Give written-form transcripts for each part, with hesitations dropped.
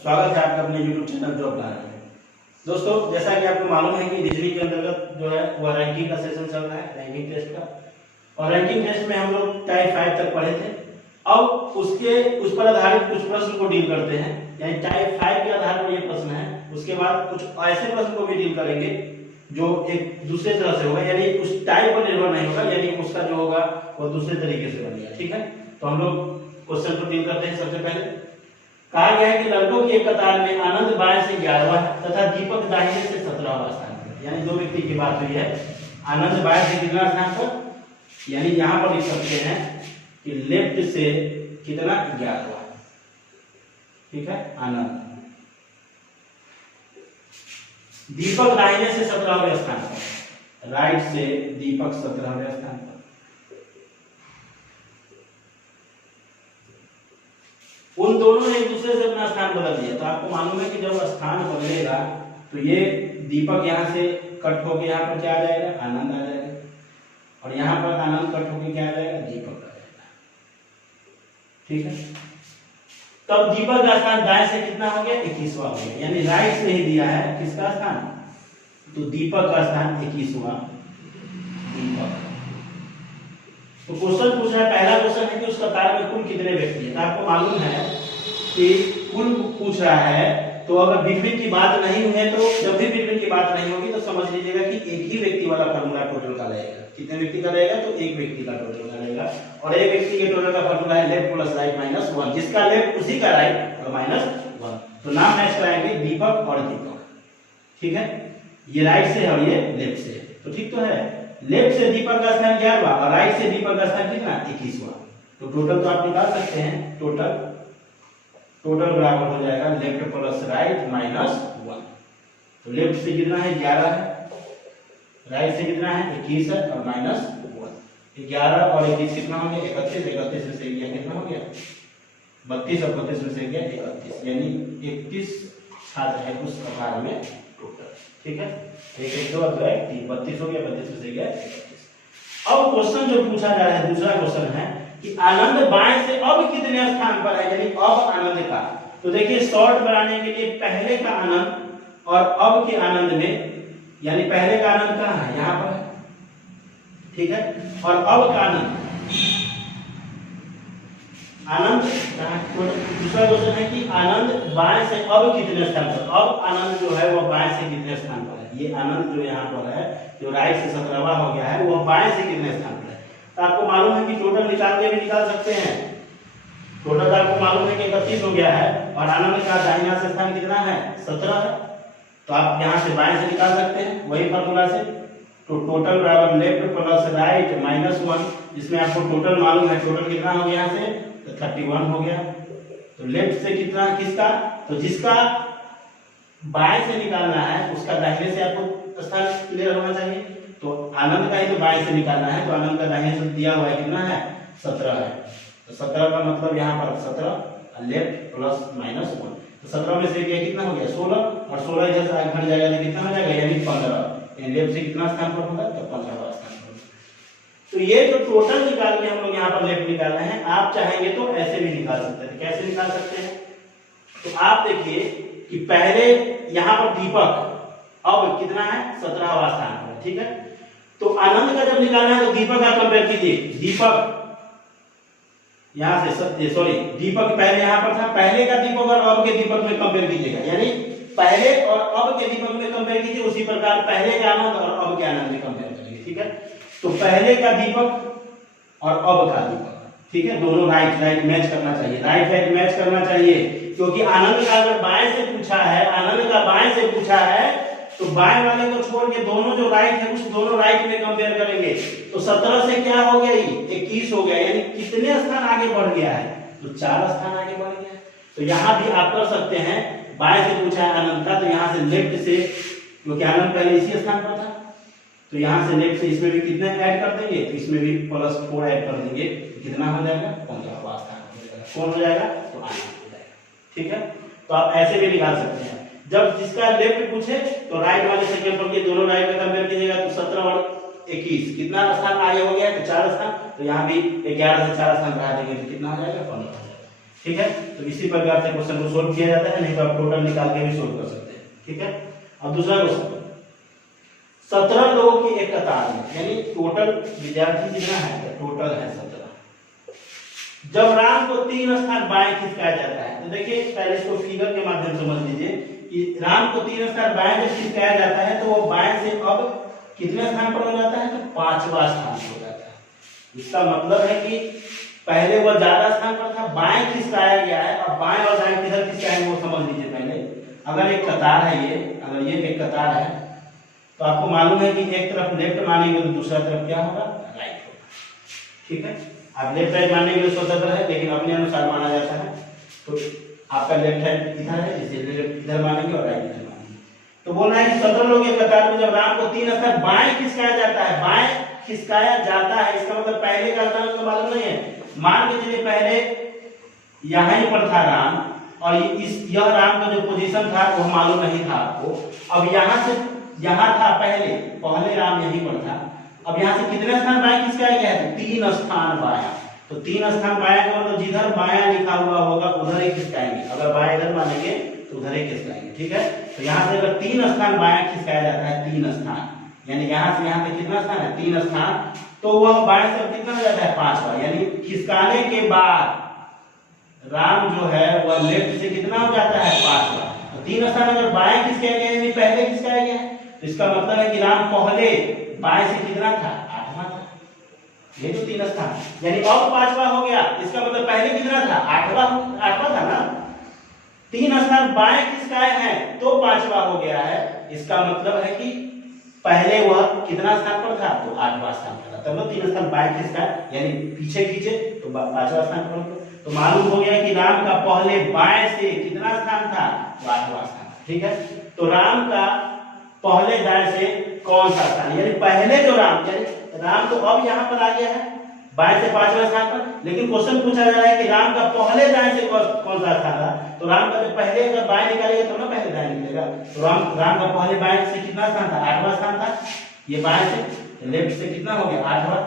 स्वागत है आपका अपने YouTube चैनल जॉब प्लानर में। दोस्तों, जैसा कि आपको मालूम है कि रीजनिंग के अंतर्गत जो है वह रैंकिंग का सेशन चल रहा है, रैंकिंग टेस्ट का। और रैंकिंग टेस्ट में हम लोग टाइप 5 तक पढ़े थे। अब उस पर आधारित कुछ प्रश्न को डील करते हैं, यानी टाइप 5 के आधार पर ये प्रश्न है। उसके बाद कुछ ऐसे प्रश्न को भी डील करेंगे जो एक दूसरे तरह से होगा, यानी उस टाइप पर निर्भर नहीं होगा, यानी उसका जो होगा वो दूसरे तरीके से बनेगा। ठीक है, तो हम लोग क्वेश्चन को डील करते हैं। सबसे पहले कहा गया है कि लड़कों की एक कतार में आनंद बाएं से 11वां तथा दीपक दाहिने से 17वां स्थान पर, यानी दो व्यक्ति की बात हुई है। आनंद बाएं से कितना स्थान पर, यानी यहां पर लिख सकते हैं कि लेफ्ट से कितना 11वां। ठीक है, आनंद दीपक दाहिने से 17वें स्थान पर, राइट से दीपक 17वें स्थान पर। उन दोनों ने एक दूसरे से अपना स्थान बदल दिया। तो आपको मालूम है कि जब स्थान बदलेगा तो ये दीपक यहां से कट होकर यहाँ पर क्या आ जाएगा, आनंद आ जाएगा, और यहाँ पर आनंद कट होकर क्या आ जाएगा, दीपक आ जाएगा। ठीक है, तब दीपक का स्थान दाएं से कितना हो गया, 21वां हो गया, यानी राइट से ही दिया है किसका स्थान, तो दीपक का स्थान 21वां दीपक। तो क्वेश्चन पूछ रहा है, पहला क्वेश्चन है कि उस कतार में कुल कितने व्यक्ति हैं। तो आपको मालूम है कि कुल पूछ रहा है, तो अगर बिटवीन की बात नहीं है तो जब भी बिटवीन की बात नहीं होगी तो समझ लीजिएगा कि एक ही व्यक्ति वाला फार्मूला टोटल का रहेगा। कितने व्यक्ति का रहेगा, तो एक व्यक्ति का टोटल का रहेगा। और एक व्यक्ति के टोटल का फार्मूला है लेफ्ट प्लस राइट माइनस 1, जिसका लेफ्ट उसी का राइट और माइनस 1। तो नाम मैच कराएंगे दीपक और दीपक। ठीक है, ये राइट से है और ये लेफ्ट से है, तो ठीक तो है। लेफ्ट से दीपक का स्थान 11वां और राइट से दीपक का स्थान कितना, 21वां। तो टोटल तो आप निकाल सकते हैं, टोटल बराबर हो जाएगा लेफ्ट प्लस राइट माइनस 1। तो लेफ्ट से कितना है, 11 है, राइट से कितना है, 21 है, और माइनस 1। 11 और 21 कितना हो गया, 31। 31 में से गया कितना हो गया, 32, और 32 में से गया 31, यानी 31 छात्र है उस कतार में टोटल। ठीक है, 1 1 2 2 1 3, 32 हो गया, 32 में से गया 31। अब क्वेश्चन जो पूछा जा रहा है, दूसरा क्वेश्चन है कि आनंद बाएं से अब कितने स्थान पर है, यानी अब आनंद का। तो देखिए, शॉर्ट बनाने के लिए पहले का आनंद और अब के आनंद में, यानी पहले का आनंद कहां है, यहां पर है। ठीक है, और अब का आनंद दूसरा क्वेश्चन है कि आनंद बाएं से अब कितने स्थान पर। अब आनंद जो है वो बाएं से कितने स्थान पर है, ये आनंद जो यहाँ पर है, जो राइट से 17वां हो गया है, वो बाएं से कितने स्थान पर है। तो आपको मालूम है कि टोटल निकाल के भी निकाल सकते हैं। टोटल आपको मालूम है कि 31 हो गया है, और आनंद का दाहिना से स्थान कितना है, 17 है। तो आप यहाँ से बाएं से निकाल सकते हैं वही फॉर्मूला से। तो टोटल बराबर लेफ्ट प्लस राइट माइनस 1, जिसमें आपको टोटल मालूम है, टोटल कितना हो गया यहाँ से, तो 31 हो गया। तो लेफ्ट से कितना किसका, तो जिसका बाएं से निकालना है उसका दाहिने से आपको स्थान क्लियर होना चाहिए। तो आनंद का ही तो बाएं से निकालना है, तो आनंद का दाहिने से दिया हुआ है कितना है, 17 है। तो 17 का मतलब यहाँ पर 17 लेफ्ट प्लस माइनस 1। तो 17 में से गया कितना हो गया, 16, और 16 इधर से आगे बढ़ जाएगा तो कितना हो जाएगा, यानी 15। लेफ्ट से कितना स्थान पर होगा, तो 15वां स्थान पर। तो ये जो टोटल निकाल के हम लोग यहाँ पर लेफ्ट निकाल रहे हैं, आप चाहेंगे तो ऐसे भी निकाल सकते हैं। कैसे निकाल सकते हैं, तो आप देखिए कि पहले यहाँ पर दीपक अब कितना है, 17वां स्थान पर। ठीक है, तो आनंद का जब निकालना है तो दीपक का कंपेयर कीजिए। दीपक यहां से सॉरी दीपक पहले यहां पर था, पहले का दीपक और अब के दीपक में कंपेयर कीजिएगा, यानी पहले और अब के दीपक में कंपेयर कीजिए। उसी प्रकार पहले के आनंद और अब के आनंद में कंपेयर करेंगे। ठीक है, तो पहले का दीपक और अब का दीपक, ठीक है, दोनों राइट मैच करना चाहिए, राइट मैच करना चाहिए। क्योंकि आनंद का अगर बाएं से पूछा है, आनंद का बाएं से पूछा है, तो बाएं वाले को छोड़ के दोनों जो राइट है उस दोनों राइट में कंपेयर करेंगे। तो 17 से क्या हो गया, 21 हो गया, यानी कितने स्थान आगे बढ़ गया है, तो 4 स्थान आगे बढ़ गया। तो यहाँ भी आप कर सकते हैं, बाएं से पूछा है आनंद का, तो यहाँ से लेफ्ट से, क्योंकि आनंद पहले इसी स्थान पर था, तो यहाँ से लेफ्ट से इसमें भी कितने ऐड कर देंगे, तो इसमें भी +4 ऐड कर देंगे, कितना हो जाएगा, 15वां स्थान हो जाएगा। कौन हो जाएगा, तो आनंद हो जाएगा। ठीक है, तो आप ऐसे भी निकाल सकते हैं। जब जिसका लेफ्ट पूछे तो राइट वाले से क्या पढ़िए, दोनों राइट में कंपेयर कीजिएगा, तो 17 और 21 कितना स्थान आगे हो गया, तो 4 स्थान। तो यहाँ भी 11 से 4 स्थान बढ़ा देंगे तो कितना हो जाएगा, 15 हो जाएगा। ठीक है, तो इसी प्रकार से क्वेश्चन को सोल्व किया जाता है, नहीं तो आप टोटल निकाल के भी सोल्व कर सकते हैं। ठीक है, अब दूसरा क्वेश्चन, 17 लोगों की एक कतार में, यानी टोटल विद्यार्थी कितना है, टोटल है 17। जब राम को 3 स्थान बाएं खिसकाया जाता है, तो देखिए पहले इसको फिगर के माध्यम से समझ लीजिए कि राम को 3 स्थान बाएं जब खिसकाया जाता है तो वो बाएं से अब कितने स्थान पर हो जाता है, तो 5वां स्थान पर हो जाता है। इसका मतलब है कि पहले वह ज्यादा स्थान पर था, बाएं खिसकाया गया है, अब बाएं और दाएं किधर खिसकाएंगे वो समझ लीजिए पहले। अगर एक कतार है ये, अगर ये एक कतार है तो आपको मालूम है कि एक तरफ लेफ्ट मानेंगे तो दूसरा तरफ क्या होगा, राइट होगा। ठीक है, आप लेफ्ट राइट मानने के लिए स्वतंत्र है, लेकिन अपने अनुसार माना जाता है। तो आपका लेफ्ट हैंड इधर है, इसलिए लेफ्ट इधर मानेंगे और राइट इधर मानेंगे। तो बोल रहा है कि 17 लोग एक कतार में जब राम को 3 स्थान बाएं खिसकाया जाता है, बाएं खिसकाया जाता है, इसका मतलब पहले का स्थान तो मालूम नहीं है। मान के चलिए पहले यहीं पर था राम, और यह राम का जो पोजीशन था वो मालूम नहीं था आपको। अब यहाँ से यहाँ था पहले राम यहीं पर था, अब यहाँ से कितने स्थान बाएं खिसकाया गया है, 3 स्थान बायां। तो 3 स्थान बायां का मतलब जिधर बायां लिखा हुआ होगा उधर ही खिसकाएंगे, अगर बायां इधर मानेंगे तो उधर ही खिसकाएंगे। ठीक है, तो यहाँ से अगर 3 स्थान बायां खिसकाया जाता है, 3 स्थान, यानी यहाँ से यहाँ तक कितना स्थान है, 3 स्थान, तो वह बाएं से कितना हो जाता है, 5वां। यानी खिसकाने के बाद राम जो है वह लेफ्ट से कितना हो जाता है, 5वां। तो 3 स्थान अगर बाएं खिसकाया गया यानी पहले खिसकाया गया है, तो इसका मतलब है कि राम पहले बाएं से कितना था, 8वां था। ये तो 3 स्थान, यानी अब 5वां हो गया, इसका मतलब पहले कितना था, 8वां था ना। 3 स्थान बाएं खिसकाए हैं तो 5वां हो गया है, इसका मतलब है कि पहले वह कितना स्थान पर था, तो 8वां स्थान पर था। तब 3 स्थान बाएं खिसकाए यानी पीछे खींचे तो 5वां स्थान पर हो गया। तो मालूम हो गया कि राम का पहले बाएं से कितना स्थान था, 8वां स्थान। ठीक है, तो राम का पहले दाएं से कौन सा स्थान, यानी पहले जो राम, यानी राम तो अब यहाँ पर आ गया है बाएं से 5वां स्थान पर, लेकिन क्वेश्चन पूछा जा रहा है कि राम का पहले दाएं से कौन सा स्थान था। तो राम का जो पहले अगर बाएं निकालेगा तो ना पहले दाएं निकलेगा, तो राम का पहले बाएं से कितना स्थान था, 8वां स्थान था। ये बाएं से लेफ्ट से कितना हो गया, 8वां।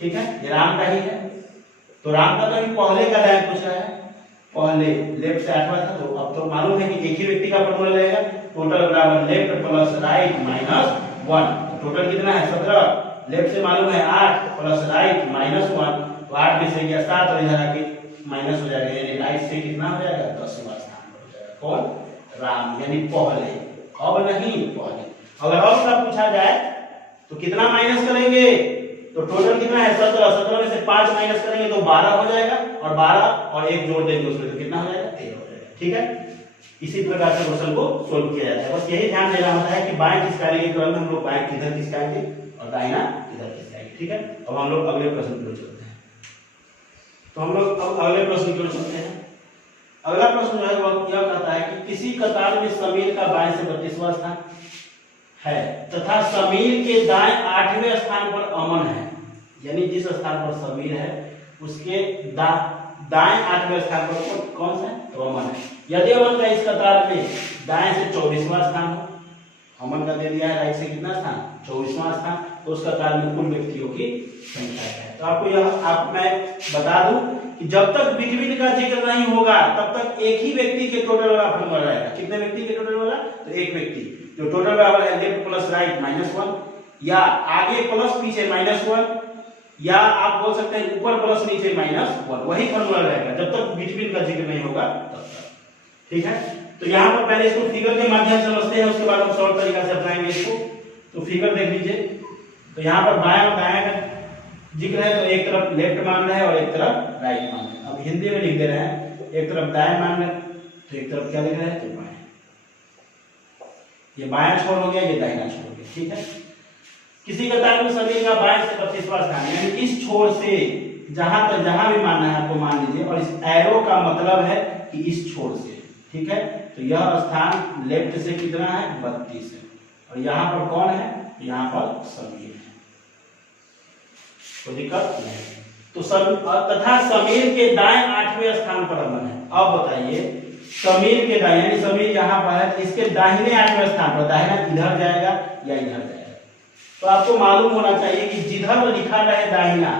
ठीक है, ये राम का ही है, तो राम का तो पहले का दाएं पूछ रहा है, पहले लेफ्ट से 8वां था। तो अब तो मालूम है कि एक ही व्यक्ति का फॉर्मूला रहेगा, टोटल बराबर left plus right minus 1। Total कितना है, 17, लेफ्ट से मालूम है 8 प्लस राइट माइनस 1, तो 8 में से गया 7 और इधर आके माइनस हो जाएगा, यानी राइट से कितना हो जाएगा, 10वां स्थान पर हो जाएगा। कौन, राम, यानी पहले, अब नहीं पहले। अगर अब का पूछा जाए तो कितना माइनस करेंगे, तो टोटल कितना है, 17 में से 5 माइनस करेंगे तो 12 हो जाएगा, और 12 और 1 जोड़ देंगे उसमें तो कितना हो जाएगा, 13 हो जाएगा। ठीक है, इसी प्रकार से क्वेश्चन को सोल्व किया जाता है। बस यही ध्यान देना होता है कि बाएं खिसकाने के क्रम में हम लोग बाएं किधर खिसकाएंगे और दाहिना किधर खिसकाएंगे। ठीक है, अब हम लोग अगले प्रश्न की ओर चलते हैं। तो हम लोग अब अगले प्रश्न की ओर चलते हैं। अगला प्रश्न जो है वो यह कहता है कि किसी कतार में समीर का बाएं से 32वां स्थान है तथा समीर के दाएं 8वें स्थान पर अमन है, यानी जिस स्थान पर समीर है उसके दाएं 8वें स्थान पर कौन सा है, तो अमन है। यदि अमन का इस कतार में दाएं से 24वां स्थान हो, अमन का दे दिया है राइट से कितना स्थान, 24वां स्थान, तो उस कतार में कुल व्यक्तियों की संख्या है। तो आपको यह मैं बता दूं कि जब तक बिटवीन का जिक्र नहीं होगा तब तक एक ही व्यक्ति के टोटल वाला फॉर्मूला रहेगा। कितने व्यक्ति के टोटल वाला, तो एक व्यक्ति, जो टोटल बराबर है लेफ्ट प्लस राइट -1, या आगे प्लस पीछे -1, या आप बोल सकते हैं ऊपर प्लस नीचे -1, वही फॉर्मूला रहेगा जब तक बिटवीन का जिक्र नहीं होगा तब तक। ठीक है, तो यहाँ पर पहले इसको फिगर के माध्यम से समझते हैं, उसके बाद हम शॉर्ट तरीका से अपनाएंगे इसको। तो फिगर देख लीजिए, तो यहाँ पर बायां और दायां का जिक्र है, तो एक तरफ लेफ्ट मान रहा है और एक तरफ राइट मान रहा है। अब हिंदी में लिख दे रहे हैं, एक तरफ दाएं मान रहे हैं तो एक तरफ क्या लिख रहे हैं, तो बाएं। ये बायां छोर हो गया, ये दाहिना छोर हो गया। ठीक है, किसी कतार में समीर का बाएं से 32वां स्थान, यानी इस छोर से जहां तक जहां भी मानना है आपको मान लीजिए, और इस एरो का मतलब है कि इस छोर से। ठीक है, तो यह स्थान लेफ्ट से कितना है, 32 है, और यहाँ पर कौन है, यहाँ पर समीर है, कोई दिक्कत नहीं। तो तथा समीर के दाएं 8वें स्थान पर अमन है। अब बताइए समीर के दाएं, यानी समीर यहाँ पर है, इसके दाहिने 8वें स्थान पर, दाहिना इधर जाएगा या इधर जाएगा। तो आपको मालूम होना चाहिए कि जिधर लिखा रहे दाहिना,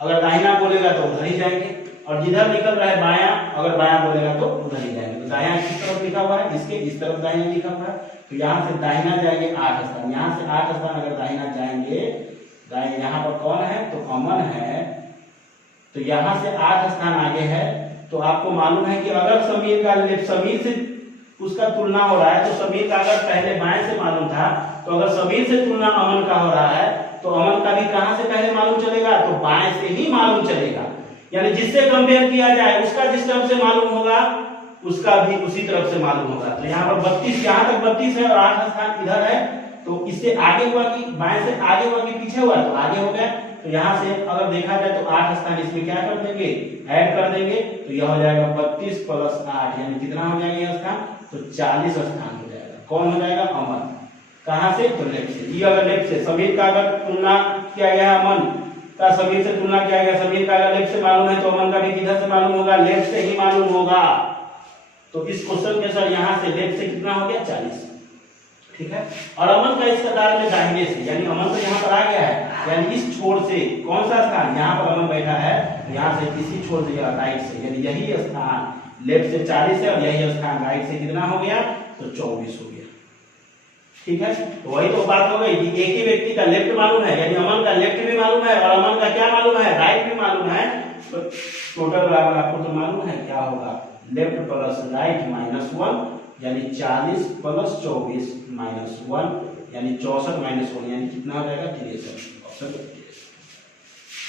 अगर दाहिना बोलेगा तो उधर ही जाएंगे, और जिधर निकल रहा है बायां, अगर बायां बोलेगा तो उधर ही जाएंगे। तो दायां किस तरफ लिखा हुआ है, इसके इस तरफ दाहिना लिखा हुआ है, तो यहाँ से दाहिना जाएंगे 8 स्थान, यहाँ से 8 स्थान अगर दाहिना जाएंगे, यहाँ पर कौन है तो अमन है, तो यहाँ से 8 स्थान आगे है। तो आपको मालूम है कि अगर समीर का समीर से उसका तुलना हो रहा है, तो समीर का अगर पहले बाएं से मालूम था, तो अगर समीर से तुलना अमन का हो रहा है, तो अमन का भी कहां से पहले मालूम चलेगा, तो बाएं से ही मालूम चलेगा। यानी जिससे कंपेयर किया जाए उसका जिस तरफ से मालूम होगा उसका भी उसी तरफ से मालूम होगा। तो यहाँ पर 32, यहाँ तक 32 है और 8 स्थान इधर है, तो इससे आगे हुआ कि बाएं से आगे हुआ कि पीछे हुआ, तो आगे हो गया। तो यहाँ से अगर देखा जाए तो 8 स्थान इसमें क्या कर देंगे, ऐड कर देंगे, तो यह हो जाएगा 32 प्लस 8, यानी कितना हो जाएगा यह स्थान, तो 40 स्थान हो जाएगा। कौन हो जाएगा, अमन। कहां से, तो लेफ्ट से। ये अगर लेफ्ट से समीर का अगर तुलना किया गया अमन का समीर से तुलना किया गया, समीर का अगर लेफ्ट से मालूम है तो अमन का भी किधर से मालूम होगा, लेफ्ट से ही मालूम होगा। तो इस क्वेश्चन के सर यहाँ से लेफ्ट से कितना हो गया, 40, ठीक है। और अमन का इस कतार में दाहिने से, यानी अमन तो यहाँ पर आ गया है, यानी इस छोर से कौन सा स्थान, यहाँ पर अमन बैठा है, यहाँ से इसी छोर से राइट से, यानी यही स्थान लेफ्ट से 40 है और यही स्थान राइट से कितना हो गया, तो 24 हो गया, ठीक है। तो वही तो बात हो गई कि एक ही व्यक्ति का लेफ्ट मालूम है, यानी अमन का लेफ्ट भी मालूम है और अमन का क्या मालूम है, राइट भी मालूम है। तो टोटल बराबर आपको तो मालूम है क्या होगा, लेफ्ट प्लस राइट -1, यानी 40 प्लस 24 -1, यानी 64 -1, यानी कितना हो जाएगा, 63। ऑप्शन 63,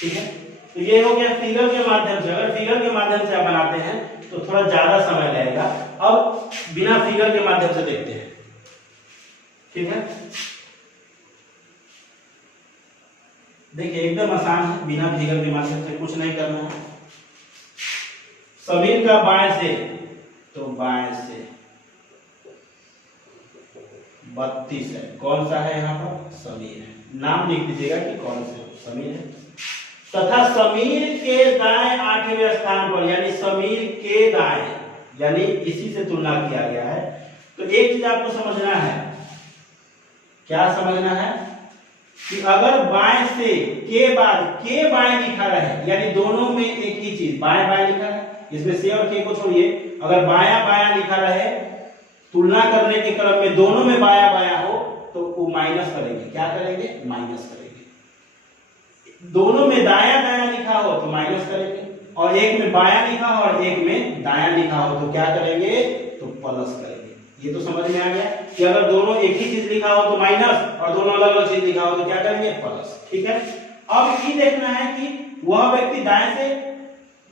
ठीक है। तो ये हो गया फिगर के माध्यम से। अगर फिगर के माध्यम से आप बनाते हैं तो थोड़ा ज्यादा समय लगेगा। अब बिना फिगर के माध्यम से देखते हैं, ठीक है। देखिए एकदम आसान है, बिना फिगर के माध्यम से कुछ नहीं करना है। समीर का बाएं से, तो बाएं से 32 है, कौन सा है यहाँ पर, समीर है। नाम लिख दीजिएगा कि कौन से, समीर है। तथा समीर के दाएं 8वें स्थान पर, यानी समीर के दाएं, यानी इसी से तुलना किया गया है। तो एक चीज आपको समझना है, क्या समझना है कि अगर बाएं से के बाद के बाएं लिखा रहे, यानी दोनों में एक ही चीज बाएं बाएं लिखा है, इसमें से और के को छोड़िए, अगर बायां बायां लिखा रहे, तुलना करने के क्रम में दोनों में बायां बायां हो, तो वो माइनस करेंगे। क्या करेंगे, माइनस करेंगे। दोनों में दायां दायां लिखा हो तो माइनस करेंगे, और एक में बायां लिखा हो और एक में दायां लिखा हो तो क्या करेंगे, तो प्लस करेंगे। ये तो समझ में आ गया कि अगर दोनों एक ही चीज लिखा हो तो माइनस, और दोनों अलग अलग चीज लिखा हो तो क्या करेंगे, प्लस, ठीक है। अब ये देखना है कि वह व्यक्ति दाएं से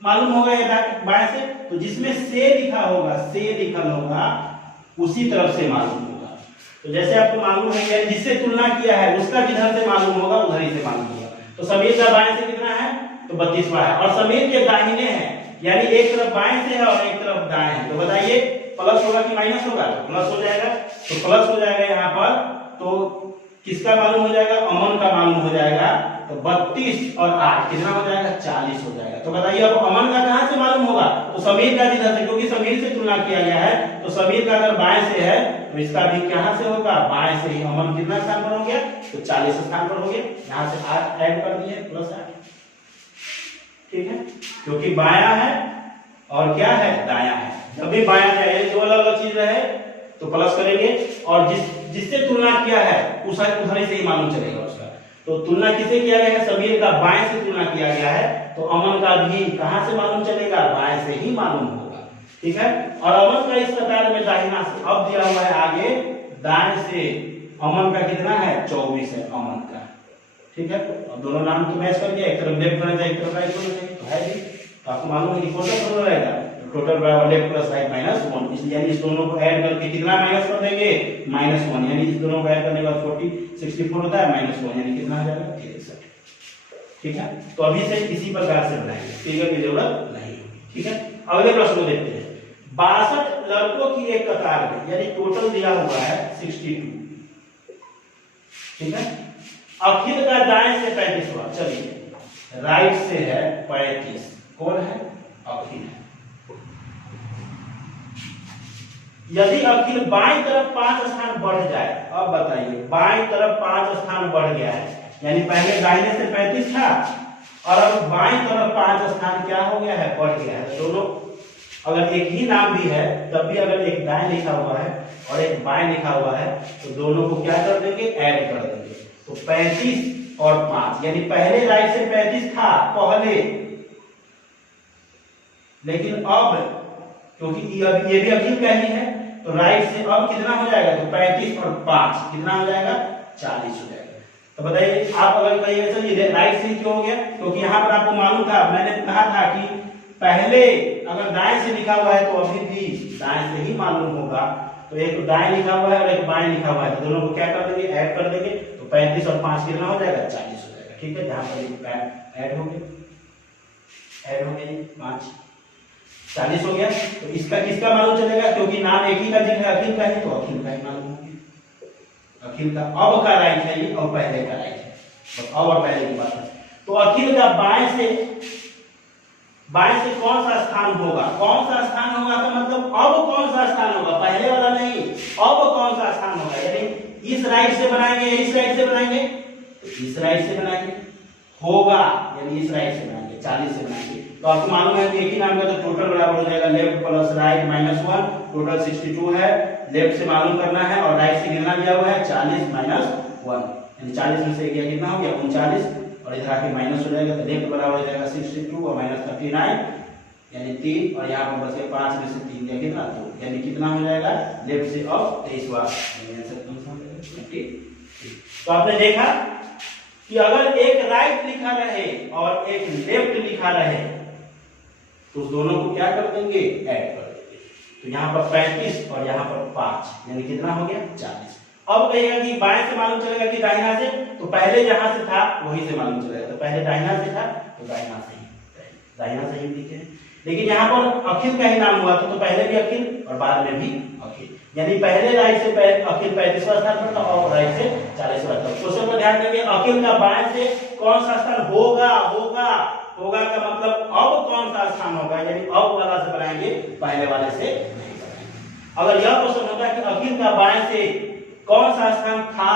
मालूम होगा या बाएं से, तो जिसमें से लिखा होगा, से लिखल होगा, उसी तरफ से मालूम होगा। तो जैसे आपको मालूम है जिससे तुलना किया है उसका जिधर से मालूम होगा उधर ही से मालूम होगा। तो समीर का बाएं से कितना है, तो 32वां है, और समीर के दाहिने है, यानी एक तरफ बाएं से है और एक तरफ दाएं है। तो बताइए प्लस होगा कि माइनस होगा, तो प्लस हो जाएगा। तो प्लस हो जाएगा यहाँ पर, तो किसका मालूम हो जाएगा, अमन का मालूम हो जाएगा। तो 32 और 8 कितना हो जाएगा, 40 हो जाएगा। तो बताइए अब अमन का कहां से मालूम होगा, तो समीर का जिधर से, क्योंकि समीर से तुलना किया गया है, तो समीर का अगर बाएं से है तो इसका भी कहां से होगा, बाएं से ही। अमन कितना स्थान पर हो गया, तो 40 स्थान पर हो गया। यहाँ से 8 ऐड कर दिए, प्लस 8, ठीक है, क्योंकि बायां है और क्या है, दायां है। जब भी बायां जाए, दो अलग अलग चीज है तो प्लस करेंगे, और जिससे तुलना किया है उधर से ही मालूम चलेगा उसका। तो तुलना किसे किया गया है, समीर का बाएं से तुलना किया गया है, तो अमन का भी कहां से मालूम चलेगा, बाएं से ही मालूम होगा, ठीक है। और अमन का इस कतार में दाहिना से, अब दिया हुआ है आगे दाएं से, अमन का कितना है, 24 है अमन का, ठीक है। और दोनों नाम तो मैच कर दिया, एक तरफ लेफ्ट होना चाहिए, एक तरफ राइट होना चाहिए, तो है भी। तो आपको मालूम है कि कौन सा दोनों रहेगा, टोटल बराबर लेफ्ट प्लस राइट -1, इसलिए इस दोनों को ऐड करके कितना माइनस कर देंगे, -1, यानी इस दोनों को ऐड करने के बाद 64 होता है, -1 यानी कितना हो जाएगा, 63, ठीक है। तो अभी से इसी प्रकार से बनाएंगे, फिगर की जरूरत नहीं, ठीक है। अगले प्रश्न को देखते हैं। 62 लड़कों की एक कतार में, यानी टोटल दिया हुआ है 62, ठीक है। अखिल का दाएं से 35वां, चलिए राइट से है 35, कौन है, अखिल है। यदि अखिल बाईं तरफ 5 स्थान बढ़ जाए, अब बताइए बाईं तरफ 5 स्थान बढ़ गया है, यानी पहले दाहिने से 35 था और अब बाएं तरफ 5 स्थान क्या हो गया है, बढ़ गया है। दोनों अगर एक ही नाम भी है तब भी अगर एक दाएं लिखा हुआ है और एक बाएं लिखा हुआ है तो दोनों को क्या कर देंगे, ऐड कर देंगे। तो 35 और 5 यानी पहले राइट से 35 था पहले, लेकिन अब क्योंकि ये भी अखिल का ही है तो राइट से अब कितना हो जाएगा, तो 35 और 5 कितना हो जाएगा, 40 हो जाएगा। तो बताइए आप अगर कहिए चलिए राइट से क्यों हो गया, क्योंकि यहाँ पर आपको मालूम था, मैंने कहा था कि पहले अगर दाएं से लिखा हुआ है तो अभी भी दाएं से ही मालूम होगा। तो एक दाएं लिखा हुआ है और एक बाएं लिखा हुआ है तो दोनों को क्या कर देंगे, ऐड कर देंगे। तो 35 और 5 कितना हो जाएगा, 40 हो जाएगा। ठीक है, जहां पर ऐड हो गया 5 40 हो गया। तो इसका किसका मालूम चलेगा, क्योंकि नाम एक ही का जिक्र अखिल का है तो अखिल का ही मालूम होगा। अखिल का अब का राइट है ये और पहले का राइट है, तो अब और पहले की बात है। तो अखिल का बाएं से कौन सा स्थान होगा, कौन सा स्थान होगा तो मतलब अब कौन सा स्थान होगा, पहले वाला नहीं, अब कौन सा स्थान होगा। यानी इस राइट से बनाएंगे, इस राइट से बनाएंगे, तो इस राइट से बनाएंगे होगा, यानी इस राइट से बनाएंगे 40 से बनाएंगे। तो आपको मालूम है कि एक ही नाम का तो टोटल बराबर हो जाएगा left plus right minus 1, total 62 है। लेफ्ट से मालूम करना है और राइट से कितना दिया हुआ है, 40 माइनस 1, यानी 40 में से गया कितना हो गया, 39, और इधर आके माइनस हो जाएगा। तो लेफ्ट बराबर हो जाएगा 62 और माइनस 39 यानी 3, और यहाँ पर बच गया 5 में से 3 गया कितना, 2, यानी कितना हो जाएगा लेफ्ट से अब 23वां आंसर कौन सा हो जाएगा, 20। तो आपने देखा कि अगर एक राइट लिखा रहे और एक लेफ्ट लिखा रहे तो उस दोनों को क्या कर देंगे, ऐड कर देंगे। तो यहाँ पर 35 और यहाँ पर 5 यानी कितना हो गया, 40। अब कहेगा कि बाएं से मालूम चलेगा कि दाहिना से, तो पहले जहां से था वहीं से मालूम चलेगा। तो पहले दाहिना से था तो दाहिना से ही लिखे। लेकिन यहाँ पर अखिल का ही नाम हुआ तो पहले भी अखिल और बाद में भी अखिल, यानी पहले राइट से अखिल 35वां स्थान पर था और राइट से 40वां था। क्वेश्चन पर ध्यान देंगे, अखिल का बाएं से कौन सा स्थान होगा, होगा का मतलब अब कौन सा स्थान होगा, यानी अब वाला से बनाएंगे, पहले वाले से नहीं बनाएंगे। अगर यह क्वेश्चन होता है कि अखिल का बाएं से कौन सा स्थान था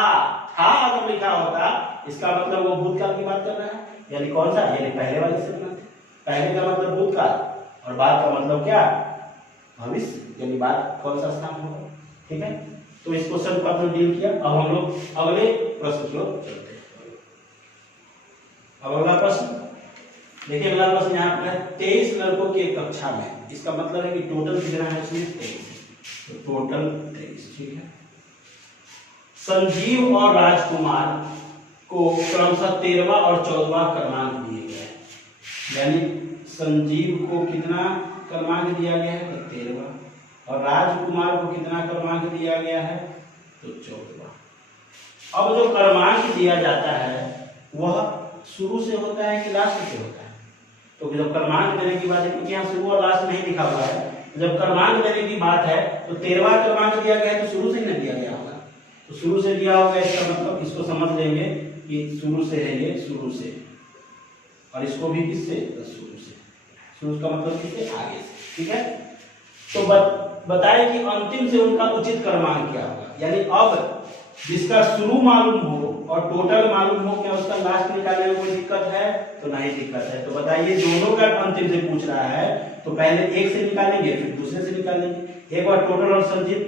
अगर लिखा होता, इसका मतलब वो भूतकाल की बात कर रहा है, यानी कौन सा, यानी पहले वाले से बनाते। पहले का मतलब भूतकाल और बाद का मतलब क्या, भविष्य, यानी बाद कौन सा स्थान होगा। ठीक है, तो इस क्वेश्चन को आपने डील किया। अब हम लोग अगले प्रश्न की ओर चलते हैं। अब अगला प्रश्न देखिए, अगला प्रश्न यहाँ पर है 23 लड़कों की एक कक्षा में, इसका मतलब है कि टोटल कितना है इसमें 23, तो टोटल 23। ठीक है, संजीव और राजकुमार को क्रमशः 13वां और 14वां क्रमांक दिए गए हैं। यानी संजीव को कितना क्रमांक दिया गया है, तो 13वां, और राजकुमार को कितना क्रमांक दिया गया है, तो 14वां। अब जो क्रमांक दिया जाता है वह शुरू से होता है कि लास्ट से होता है, तो जब क्रमांक देने की बात है, क्योंकि यहाँ शुरू और लास्ट नहीं लिखा हुआ है, जब क्रमांक देने की बात है तो 13वां क्रमांक दिया गया है तो शुरू से ही नहीं दिया गया होगा। तो शुरू से दिया होगा, इसका मतलब इसको समझ लेंगे कि शुरू से है ये, शुरू से, और इसको भी किससे, तो शुरू का मतलब किससे, आगे से। ठीक है, तो बताएं कि अंतिम से उनका उचित क्रमांक क्या होगा। यानी अब जिसका शुरू मालूम हो और टोटल मालूम हो, क्या उसका लास्ट निकालने में कोई दिक्कत है, तो नहीं दिक्कत है। तो बताइए दोनों का अंतिम से पूछ रहा है, तो पहले एक से निकालेंगे फिर दूसरे से निकालेंगे। एक बार टोटल और संजीव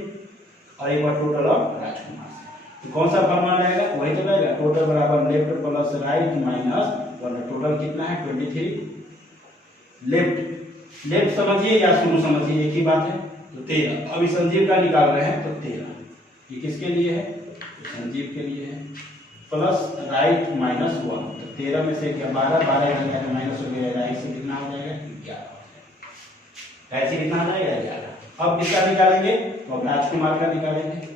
और एक बार टोटल और राजकुमार से, तो कौन सा फॉर्मूला रहेगा, वही तो रहेगा, टोटल बराबर left plus right minus 1। Total कितना है 23, लेफ्ट समझिए या शुरू समझिए, एक ही बात है। तो 13, अभी संजीव का निकाल रहे हैं तो 13, ये किसके लिए है, तो संजीव के लिए है, प्लस राइट माइनस 1। तो 13 में से क्या 12 माइनस हो गया, राइट से कितना हो जाएगा 11, राइट से कितना हो जाएगा 11। अब किसका निकालेंगे, तो राजकुमार का निकालेंगे।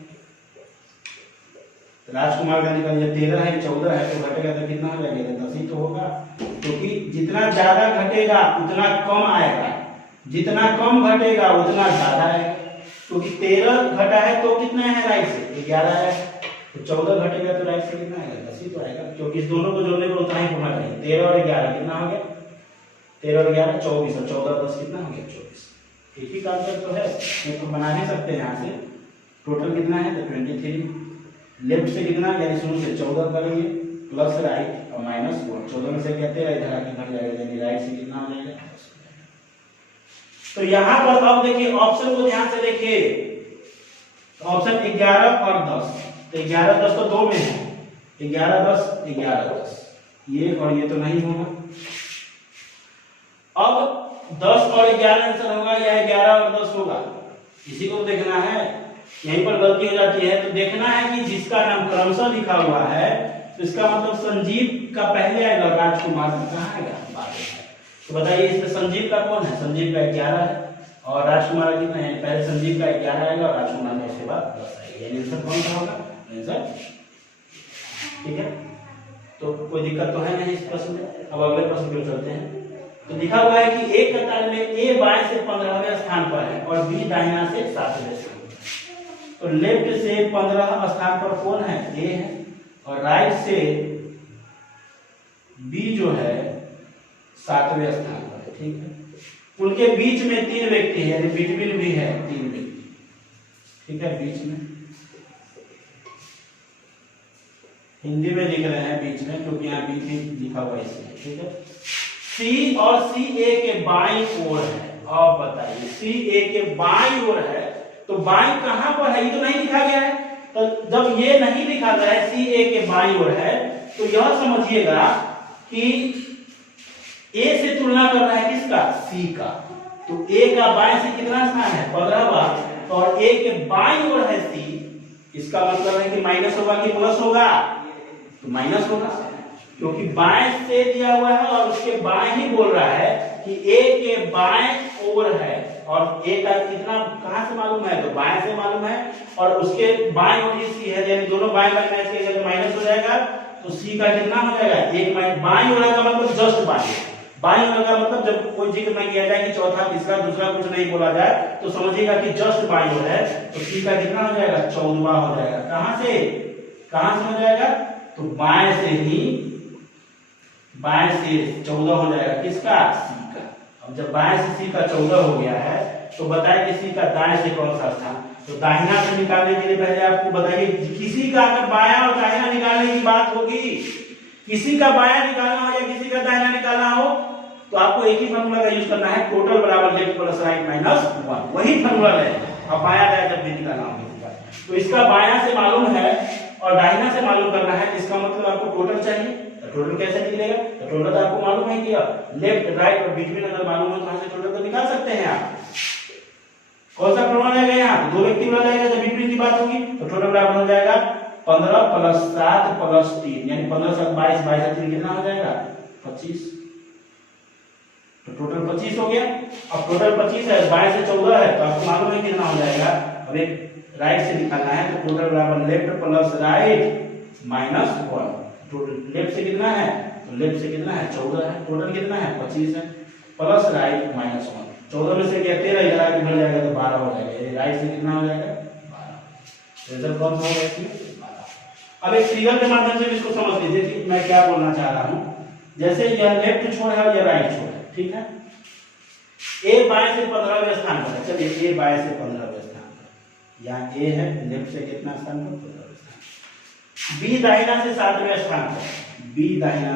राजकुमार का निकालिए, 13 है 14 है तो घटेगा तो कितना हो जाएगा, 10 ही तो होगा, क्योंकि जितना ज्यादा घटेगा उतना कम आएगा, जितना कम घटेगा उतना ज्यादा आएगा। क्योंकि 13 घटा है तो कितना है राइट से 11 है, तो 14 घटेगा तो राइट से कितना आएगा, 10 ही तो आएगा, क्योंकि इस दोनों को जोड़ने पर उतना ही होना चाहिए। 13 और 11 कितना हो गया, 13 और 11 24, और 14 10 कितना हो गया 24। एक ही कांसेप्ट तो है, इसको बना नहीं सकते हैं। यहाँ से टोटल कितना है, तो 23, लेफ्ट से कितना, यानी शुरू से 14 करेंगे प्लस राइट और माइनस 1। 14 में से क्या 13 इधर आके घट जाएगा, यानी राइट से कितना हो जाएगा। तो यहाँ पर अब देखिए ऑप्शन को ध्यान से देखिए, ऑप्शन 11 और 10, तो 11 10 तो 2 में है, 11 10 11 10, ये और ये तो नहीं होगा। अब 10 और 11 आंसर होगा या 11 और 10 होगा, इसी को देखना है। यहीं पर गलती हो जाती है, तो देखना है कि जिसका नाम क्रमशः लिखा हुआ है तो इसका मतलब संजीव का पहले आएगा, राजकुमार का कहाँ आएगा बाद में। तो बताइए इसमें संजीव का कौन है, संजीव का 11 है और राजकुमार का कितना है, पहले संजीव का 11 आएगा और राजकुमार का उसके बाद 10 आएगा, यानी आंसर कौन सा होगा, आंसर। ठीक है, तो कोई दिक्कत तो है नहीं इस प्रश्न में। अब अगले प्रश्न पे चलते हैं। तो लिखा हुआ है कि एक कतार में ए बाएं से 15वें स्थान पर है और बी दाहिना से 7वें स्थान पर है। तो लेफ्ट से 15 स्थान पर कौन है, ए है, और राइट से बी जो है 7वें स्थान पर है। ठीक है, उनके बीच में 3 व्यक्ति है, यानी बिटवीन भी है 3 व्यक्ति। ठीक है, बीच में हिंदी में लिख रहे हैं बीच में, क्योंकि यहाँ बीच में लिखा हुआ है इसमें। ठीक है, सी और सी ए के बाईं ओर है। अब बताइए सी ए के बाईं ओर है, तो बाईं कहां पर है, ये तो नहीं लिखा गया है। तो जब ये नहीं लिखा गया है सी ए के बाईं ओर है, तो यह समझिएगा कि ए से तुलना कर रहा है किसका, सी का। तो ए का बाएं से कितना स्थान है, 15वां, और ए के बाईं ओर है सी, इसका मतलब है कि माइनस होगा कि प्लस होगा, तो माइनस होगा, क्योंकि बाएं से दिया हुआ है और उसके बाएं ही बोल रहा है कि ए के बाएं ओर है, और ए का कितना कहां से मालूम है, तो बाएं से मालूम है, और उसके बाएं ओर सी है, यानी दोनों बाएं बाएं मैच किया तो माइनस हो जाएगा। तो सी का कितना हो जाएगा, एक बाएं ओर का मतलब जस्ट बाएं, बाईं ओर का मतलब जब कोई जिक्र नहीं किया जाए कि चौथा तीसरा दूसरा कुछ नहीं बोला जाए, तो समझिएगा कि जस्ट बाईं ओर है, तो सी का कितना हो जाएगा, 14वां हो जाएगा। कहां से हो जाएगा, तो बाएं से ही, बाएं से 14 हो जाएगा किसका, सी का। अब जब बाएं से सी का 14 हो गया है, तो बताइए किसी का दाएं से कौन सा स्थान। तो दाहिना से निकालने के लिए पहले आपको बताइए, किसी का अगर बायां और दाहिना निकालने की बात होगी, किसी का बायां निकालना हो या किसी का दाहिना निकालना हो, तो आपको एक ही फॉर्मूला का यूज करना है, टोटल बराबर लेफ्ट प्लस राइट माइनस 1, वही फॉर्मूला है। अब बायां दायां जब भी निकालना हो किसी का, तो इसका बायां से मालूम है और दाहिना से मालूम करना है, इसका मतलब आपको टोटल चाहिए। तो टोटल कैसे निकलेगा, तो टोटल तो आपको मालूम है कि लेफ्ट राइट और बीच में अगर मालूम हो तो यहाँ से टोटल तो निकाल सकते हैं आप। कौन सा फॉर्मूला रहेगा, यहाँ 2 व्यक्ति वाला रहेगा, जब बीच की बात होगी तो टोटल बराबर हो जाएगा 15 प्लस 7 प्लस 3, यानी 15 7 22, 22 से 3 कितना हो जाएगा, 25। तो टोटल 25 हो गया। अब टोटल 25 है, 22 से 14 है, तो आपको मालूम है कितना हो जाएगा। अब एक राइट से निकालना है, तो टोटल बराबर left plus right minus 1। Total left से कितना है, तो लेफ्ट से कितना है, 14 है, टोटल कितना है, 25 है, प्लस राइट माइनस 1। 14 में से क्या 13 इधर आके बढ़ जाएगा तो 12 हो जाएगा, ये राइट से कितना हो जाएगा, 12। रिजल्ट कौन सा होगा इसमें, 12। अब एक फिगर के माध्यम से इसको समझ लीजिए कि मैं क्या बोलना चाह रहा हूं। जैसे यह लेफ्ट छोर है और यह राइट छोर है, ठीक है। ए बाएं से 15वें स्थान पर है, चलिए ए बाएं से 15वें स्थान पर, यहाँ ए है, लेफ्ट से कितना स्थान पर, 15वें स्थान। बी दाहिना से 7वें स्थान पर, बी दाहिना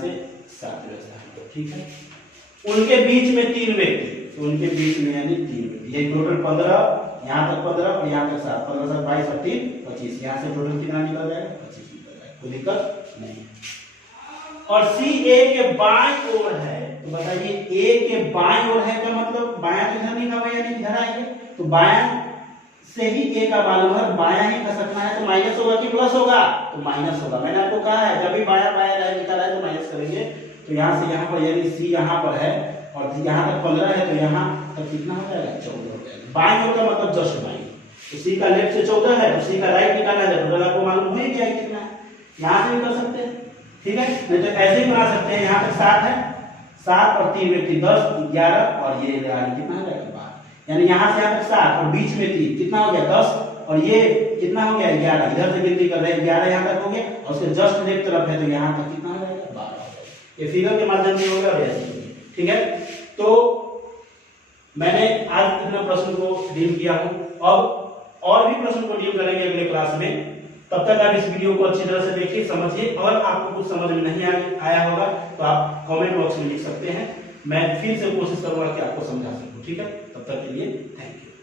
से 7वें स्थान पर, ठीक है। उनके बीच में 3 व्यक्ति, तो उनके बीच में यानी 3 व्यक्ति, ये टोटल 15, यहाँ तक 15 और यहाँ तक 7, 15 7 22 और 3 25, यहाँ से टोटल कितना निकल जाएगा, 25 निकल जाएगा, कोई दिक्कत नहीं है। और सी ए के बाईं ओर है, तो बताइए ए के बाईं ओर है का मतलब बायां तो इधर लिखा हुआ है, यानी इधर आएंगे, तो बायां से ही ए का मालूम है, बायां ही खसकना है, तो माइनस होगा कि प्लस होगा, तो माइनस होगा। मैंने आपको कहा है जब भी बायां बायां निकाला है तो माइनस करेंगे। तो यहाँ से यहाँ पर यानी सी यहाँ पर है और यहाँ तक 15 है, तो यहाँ तक कितना हो जाएगा, 14 हो जाएगा। बाईं ओर का मतलब जस्ट बाईं, तो सी का लेफ्ट से 14 है, तो सी का राइट निकालना है, टोटल आपको मालूम हो ही गया कितना है, यहाँ से भी कर सकते हैं, ठीक है। नहीं तो ऐसे ही बना सकते हैं, यहाँ तक 7 है, 7 और 3 व्यक्ति 10 11 और ये कितना हो जाएगा, 12, यानी यहाँ से यहाँ तक 7 और बीच में 3 कितना हो गया, 10 और ये कितना हो गया, 11, इधर से गिनती कर रहे हैं, 11 यहाँ तक हो गया और उसके जस्ट लेफ्ट तरफ है, तो यहाँ तक कितना हो जाएगा, 12 हो जाएगा। ये फिगर के माध्यम से होगा और ऐसे, ठीक है। तो मैंने आज इतना प्रश्न को डील किया हूं, अब और भी प्रश्न को डील करेंगे अगले क्लास में। तब तक आप इस वीडियो को अच्छी तरह से देखिए, समझिए, और आपको कुछ समझ में नहीं आया होगा तो आप कमेंट बॉक्स में लिख सकते हैं। मैं फिर से कोशिश करूंगा कि आपको समझा सकूं। ठीक है, तब तक के लिए थैंक यू।